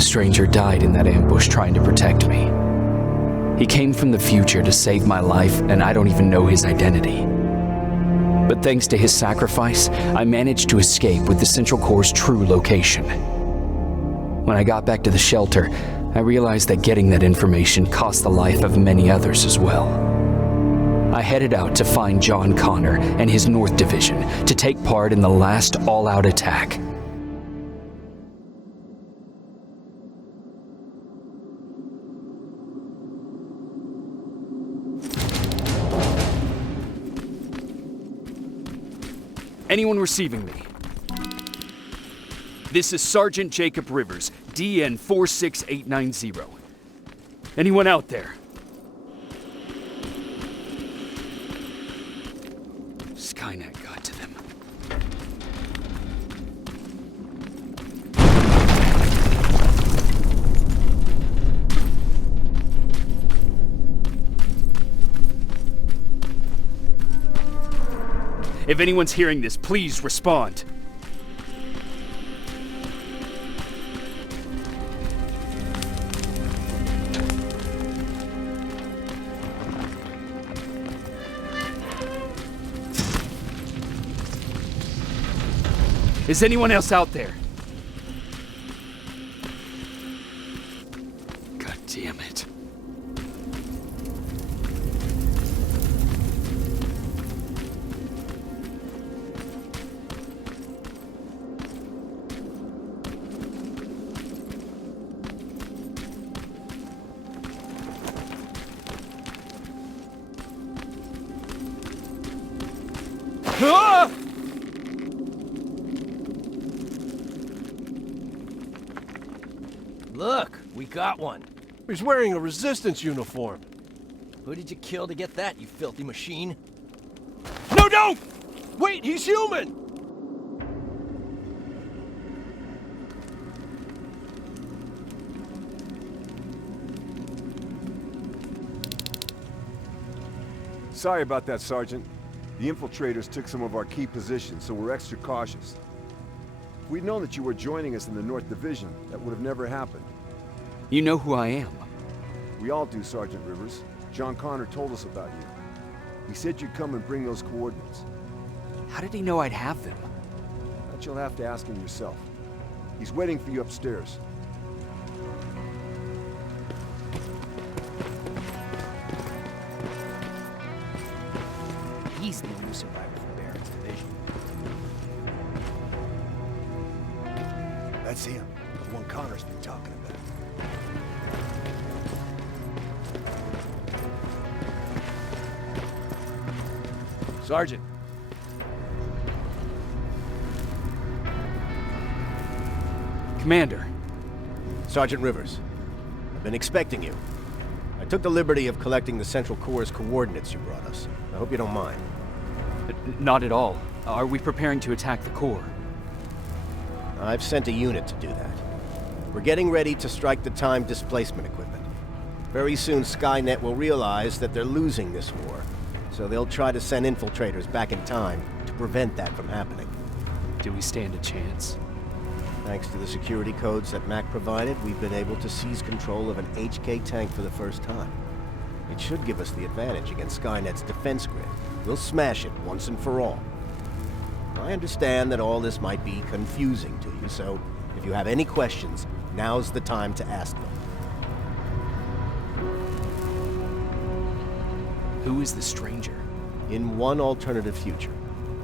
The stranger died in that ambush trying to protect me. He came from the future to save my life, and I don't even know his identity. But thanks to his sacrifice, I managed to escape with the Central Core's true location. When I got back to the shelter, I realized that getting that information cost the life of many others as well. I headed out to find John Connor and his North Division to take part in the last all-out attack. Anyone receiving me? This is Sergeant Jacob Rivers, DN 46890. Anyone out there? Skynet got to them. If anyone's hearing this, please respond. Is anyone else out there? God damn it. Ah! Look, we got one. He's wearing a Resistance uniform. Who did you kill to get that, you filthy machine? No, don't! Wait, he's human! Sorry about that, Sergeant. The infiltrators took some of our key positions, so we're extra cautious. If we'd known that you were joining us in the North Division, that would have never happened. You know who I am. We all do, Sergeant Rivers. John Connor told us about you. He said you'd come and bring those coordinates. How did he know I'd have them? That you'll have to ask him yourself. He's waiting for you upstairs. He's the new survivor from Barrett's division. That's him. The one Connor's been talking about. Sergeant. Commander. Sergeant Rivers, I've been expecting you. I took the liberty of collecting the Central Core's coordinates you brought us. I hope you don't mind. Not at all. Are we preparing to attack the core? I've sent a unit to do that. We're getting ready to strike the time displacement equipment. Very soon Skynet will realize that they're losing this war, so they'll try to send infiltrators back in time to prevent that from happening. Do we stand a chance? Thanks to the security codes that Mac provided, we've been able to seize control of an HK tank for the first time. It should give us the advantage against Skynet's defense grid. We'll smash it once and for all. I understand that all this might be confusing to you, so if you have any questions, now's the time to ask them. Who is the stranger? In one alternative future,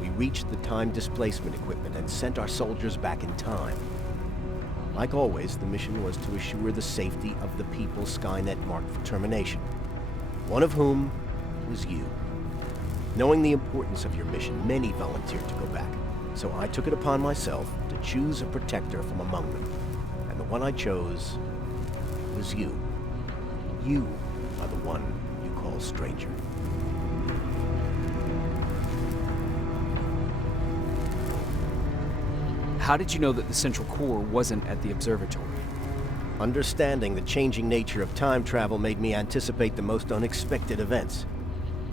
we reached the time displacement equipment and sent our soldiers back in time. Like always, the mission was to assure the safety of the people Skynet marked for termination, one of whom was you. Knowing the importance of your mission, many volunteered to go back, so I took it upon myself to choose a protector from among them. And the one I chose was you. You are the one you call stranger. How did you know that the Central Core wasn't at the observatory? Understanding the changing nature of time travel made me anticipate the most unexpected events.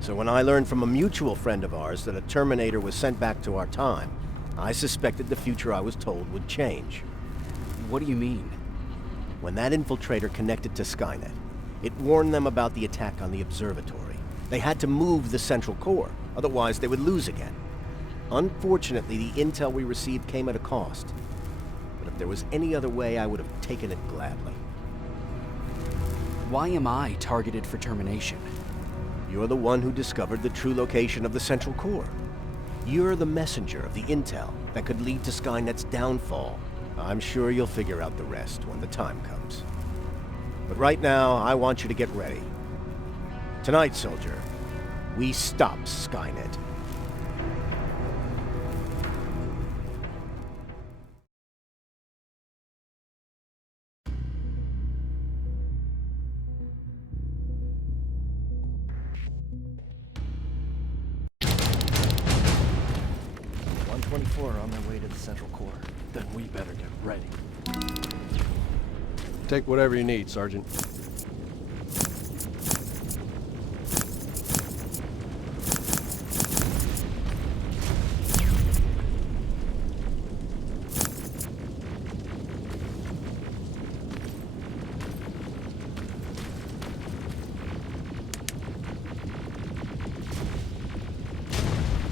So when I learned from a mutual friend of ours that a Terminator was sent back to our time, I suspected the future I was told would change. What do you mean? When that infiltrator connected to Skynet, it warned them about the attack on the observatory. They had to move the central core, otherwise they would lose again. Unfortunately, the intel we received came at a cost. But if there was any other way, I would have taken it gladly. Why am I targeted for termination? You're the one who discovered the true location of the central core. You're the messenger of the intel that could lead to Skynet's downfall. I'm sure you'll figure out the rest when the time comes. But right now, I want you to get ready. Tonight, soldier, we stop Skynet. On their way to the central core. Then we better get ready. Take whatever you need, Sergeant.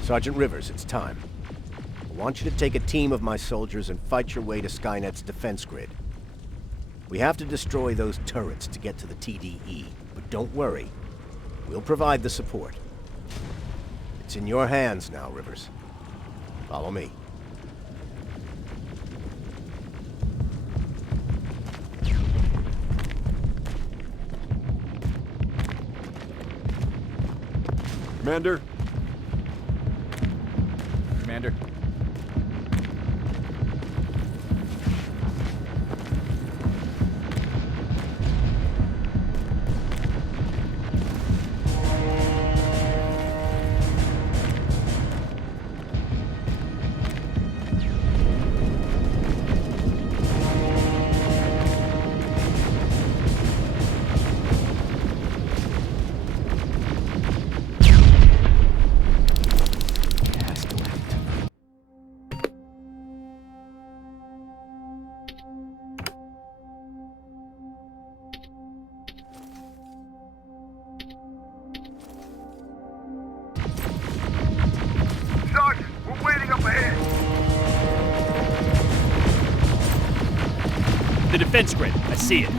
Sergeant Rivers, it's time. I want you to take a team of my soldiers and fight your way to Skynet's defense grid. We have to destroy those turrets to get to the TDE, but don't worry. We'll provide the support. It's in your hands now, Rivers. Follow me. Commander? Commander. Sergeant, we're waiting up ahead. The defense grid. I see it.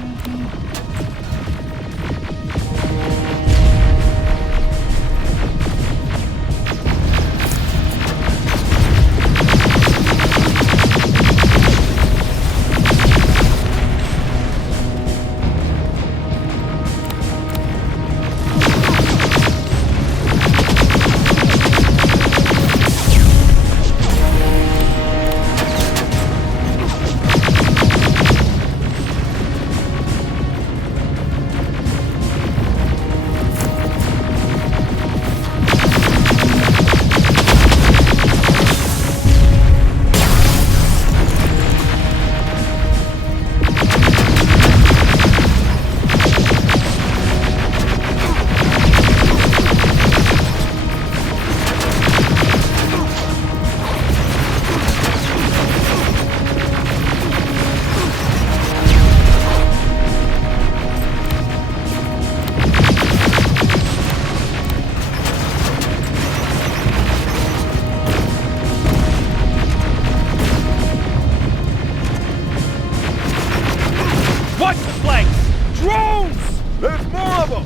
Watch the flanks! Drones! There's more of them!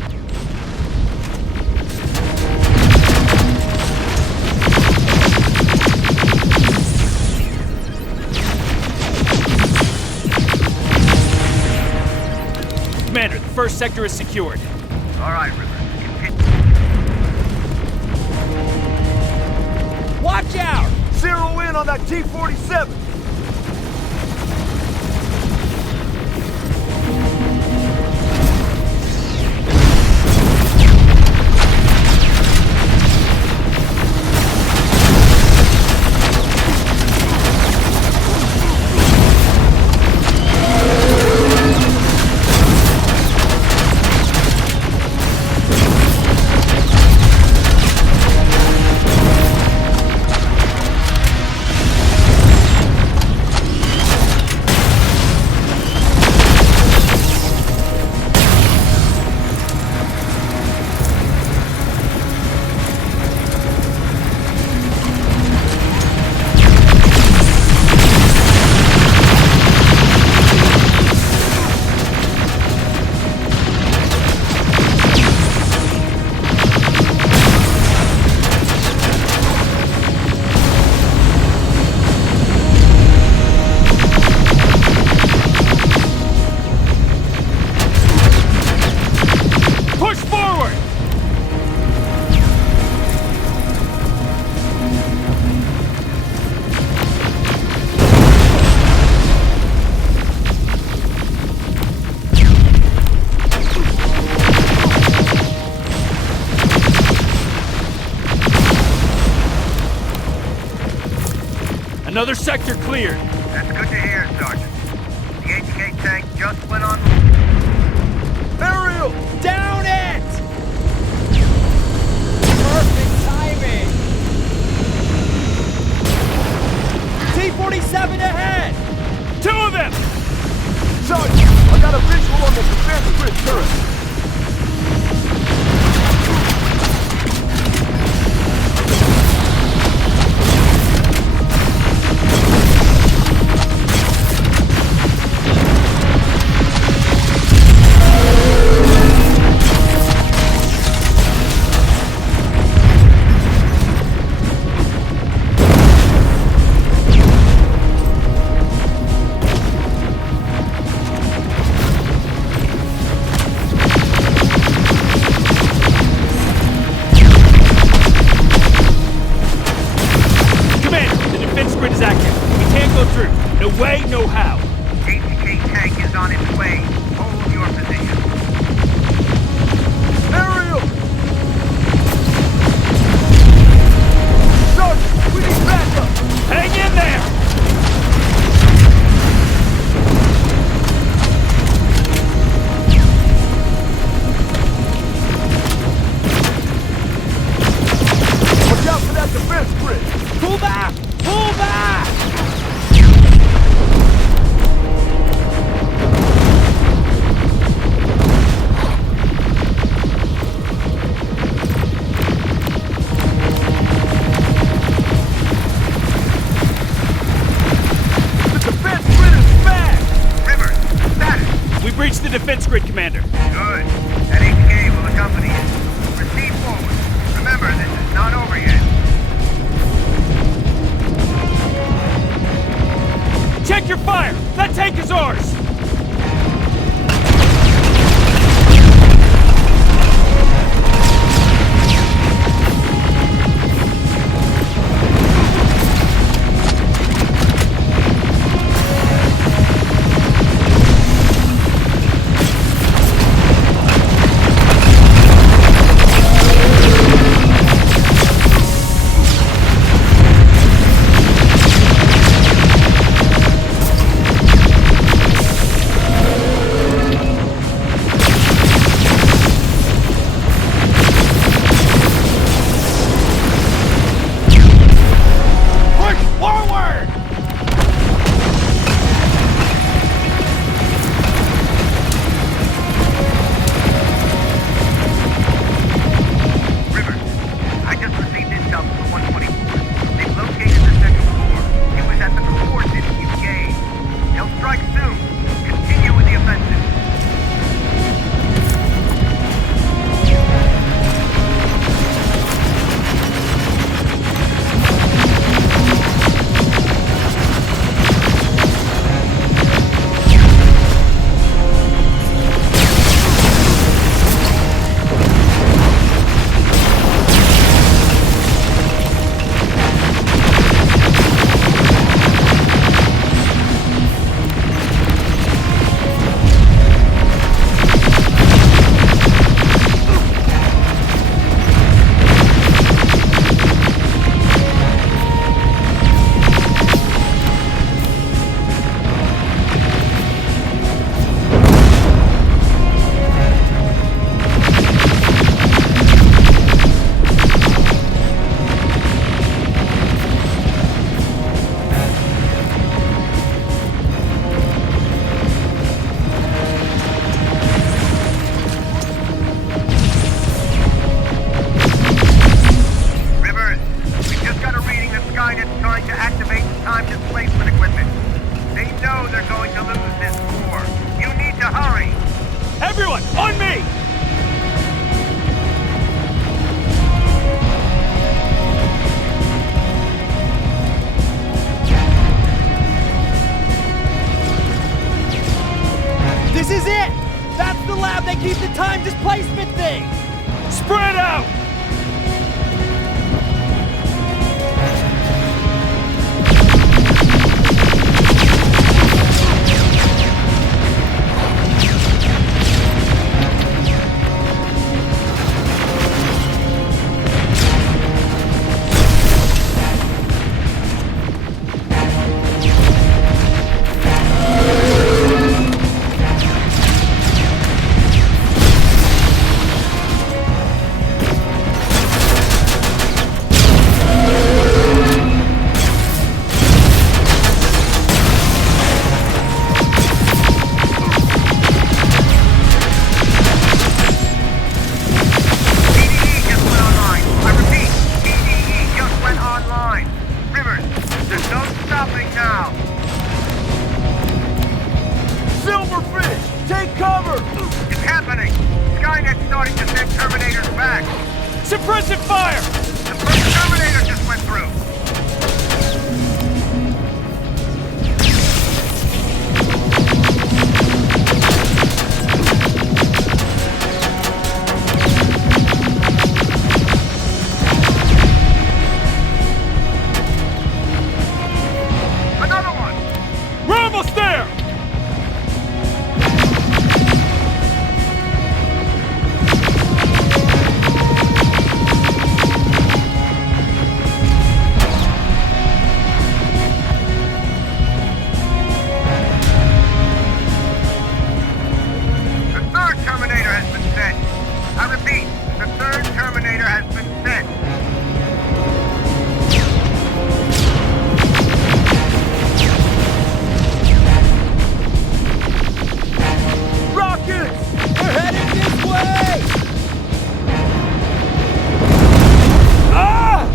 Commander, the first sector is secured. All right, Rivers. Watch out! Zero in on that T-47! Another sector cleared. That's good to hear, Sergeant. The HK tank just went on. Aerial! Down it! Perfect timing! T-47 ahead! Two of them! Sergeant, I got a visual on the defense grid turret. No way, no how. HK tank is on its way. Hold your position. Aerial! Sergeant, we need backup! Hang in there! Watch out for that defense grid! Pull back! Pull back! Reach the defense grid, Commander. Good. That HK will accompany you. Proceed forward. Remember, this is not over yet. Check your fire! That tank is ours! This is it! That's the lab that keeps the time displacement thing! Spread out! It's happening! Skynet's starting to send Terminators back! Suppressive fire! The first Terminator just went through! Another one! We're almost there! The third Terminator has been sent! I repeat, the third Terminator has been sent! Rockets! We're heading this way! Ah!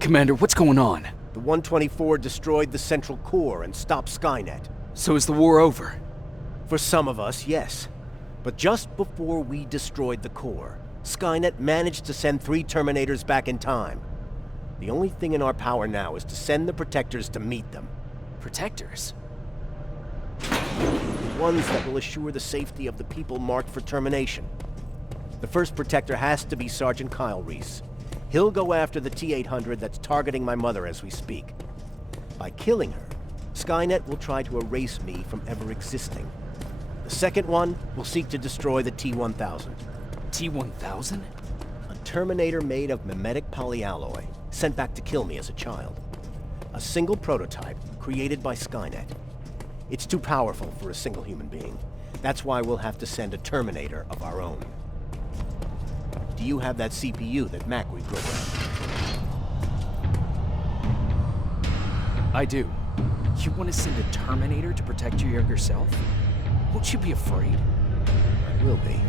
Commander, what's going on? The 124 destroyed the central core and stopped Skynet. So is the war over? For some of us, yes. But just before we destroyed the core, Skynet managed to send 3 Terminators back in time. The only thing in our power now is to send the Protectors to meet them. Protectors? The ones that will assure the safety of the people marked for termination. The first Protector has to be Sergeant Kyle Reese. He'll go after the T-800 that's targeting my mother as we speak. By killing her, Skynet will try to erase me from ever existing. The second one will seek to destroy the T-1000. T-1000? A Terminator made of mimetic polyalloy, sent back to kill me as a child. A single prototype created by Skynet. It's too powerful for a single human being. That's why we'll have to send a Terminator of our own. Do you have that CPU that Mac reprogrammed? I do. You want to send a Terminator to protect your younger self? Won't you be afraid? I will be.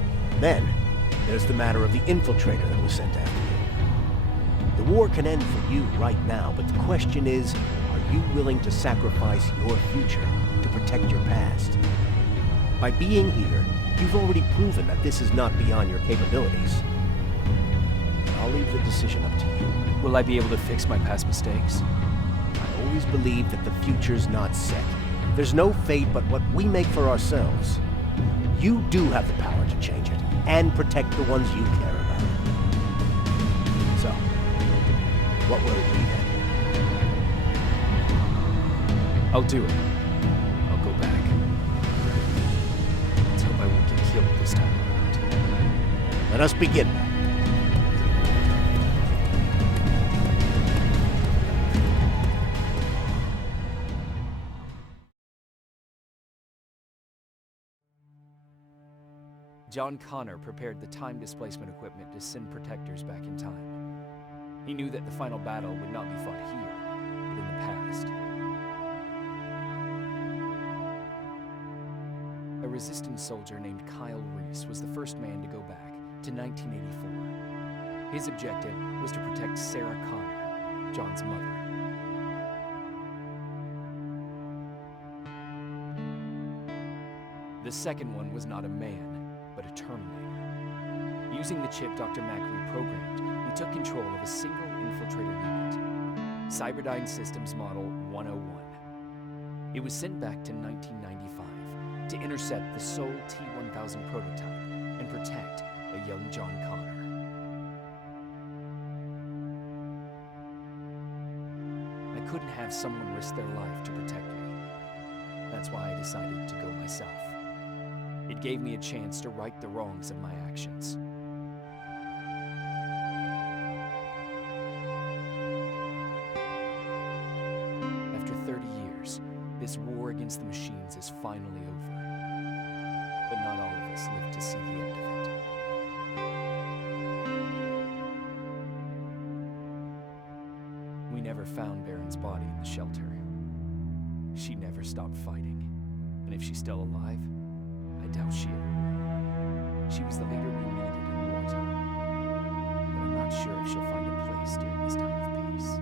Then, there's the matter of the infiltrator that was sent after you. The war can end for you right now, but the question is, are you willing to sacrifice your future to protect your past? By being here, you've already proven that this is not beyond your capabilities. I'll leave the decision up to you. Will I be able to fix my past mistakes? I always believe that the future's not set. There's no fate but what we make for ourselves. You do have the power to change it, and protect the ones you care about. So, what will it be then? I'll do it. I'll go back. Let's hope I won't get killed this time around. Let us begin. John Connor prepared the time displacement equipment to send protectors back in time. He knew that the final battle would not be fought here, but in the past. A resistance soldier named Kyle Reese was the first man to go back to 1984. His objective was to protect Sarah Connor, John's mother. The second one was not a man, but a Terminator. Using the chip Dr. Mack reprogrammed, we took control of a single infiltrator unit, Cyberdyne Systems Model 101. It was sent back to 1995 to intercept the sole T-1000 prototype and protect a young John Connor. I couldn't have someone risk their life to protect me. That's why I decided to go myself. It gave me a chance to right the wrongs of my actions. After 30 years, this war against the machines is finally over. But not all of us live to see the end of it. We never found Baron's body in the shelter. She never stopped fighting, and if she's still alive, I doubt she ever will. She was the leader we needed in wartime, but I'm not sure if she'll find a place during this time of peace.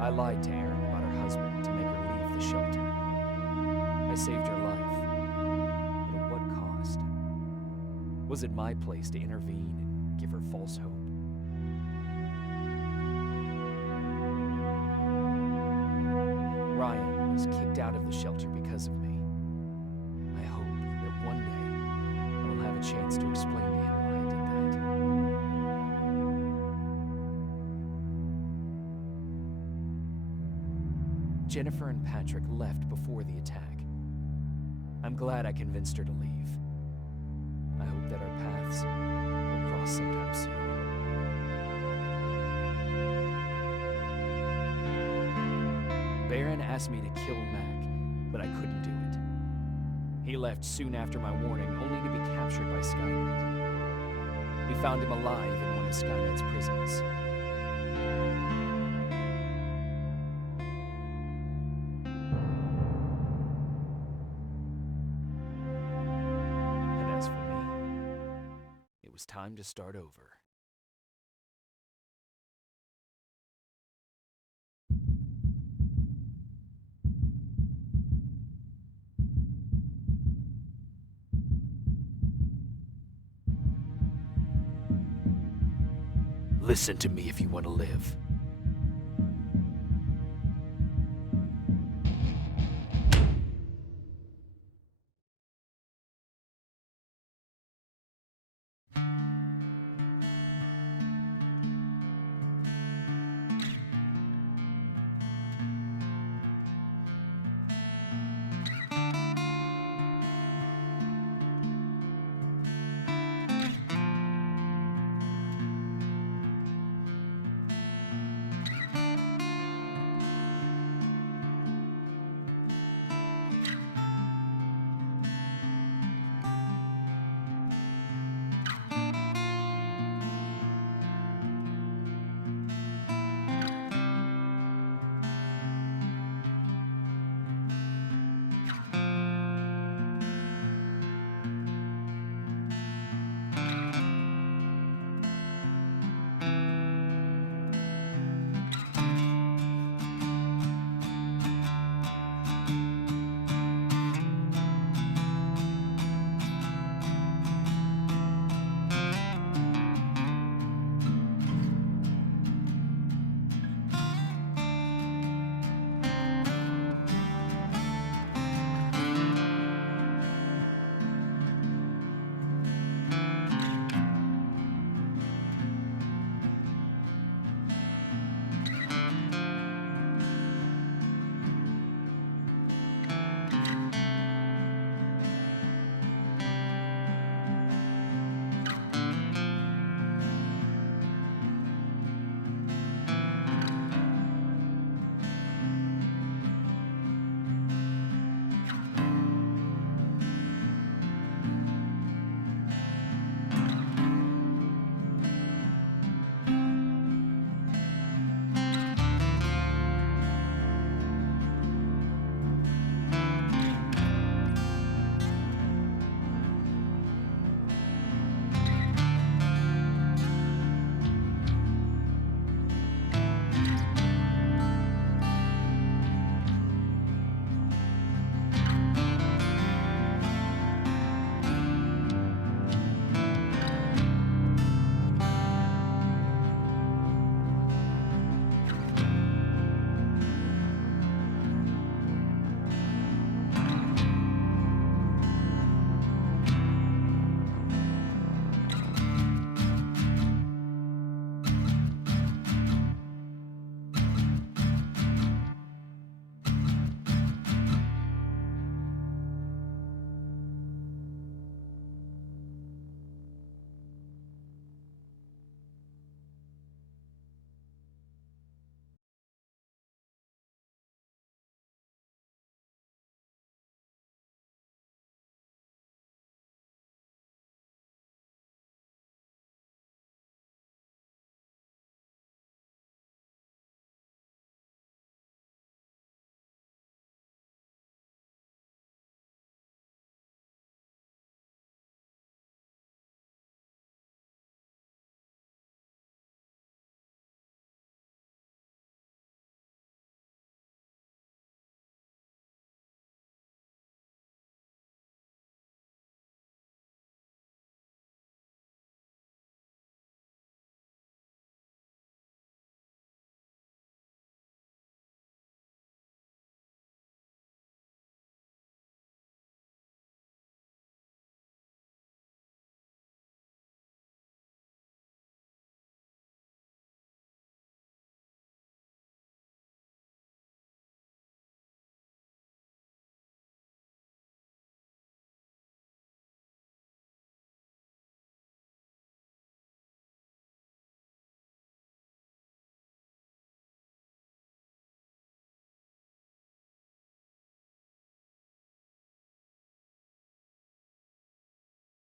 I lied to Erin about her husband to make her leave the shelter. I saved her life, but at what cost? Was it my place to intervene and give her false hope? Ryan was kicked out of the shelter because of me. I hope that one day I will have a chance to explain to him why I did that. Jennifer and Patrick left before the attack. I'm glad I convinced her to leave. I hope that our paths will cross sometime soon. Baron asked me to kill Mac, but I couldn't do it. He left soon after my warning, only to be captured by Skynet. We found him alive in one of Skynet's prisons. And as for me, it was time to start over. Listen to me if you want to live.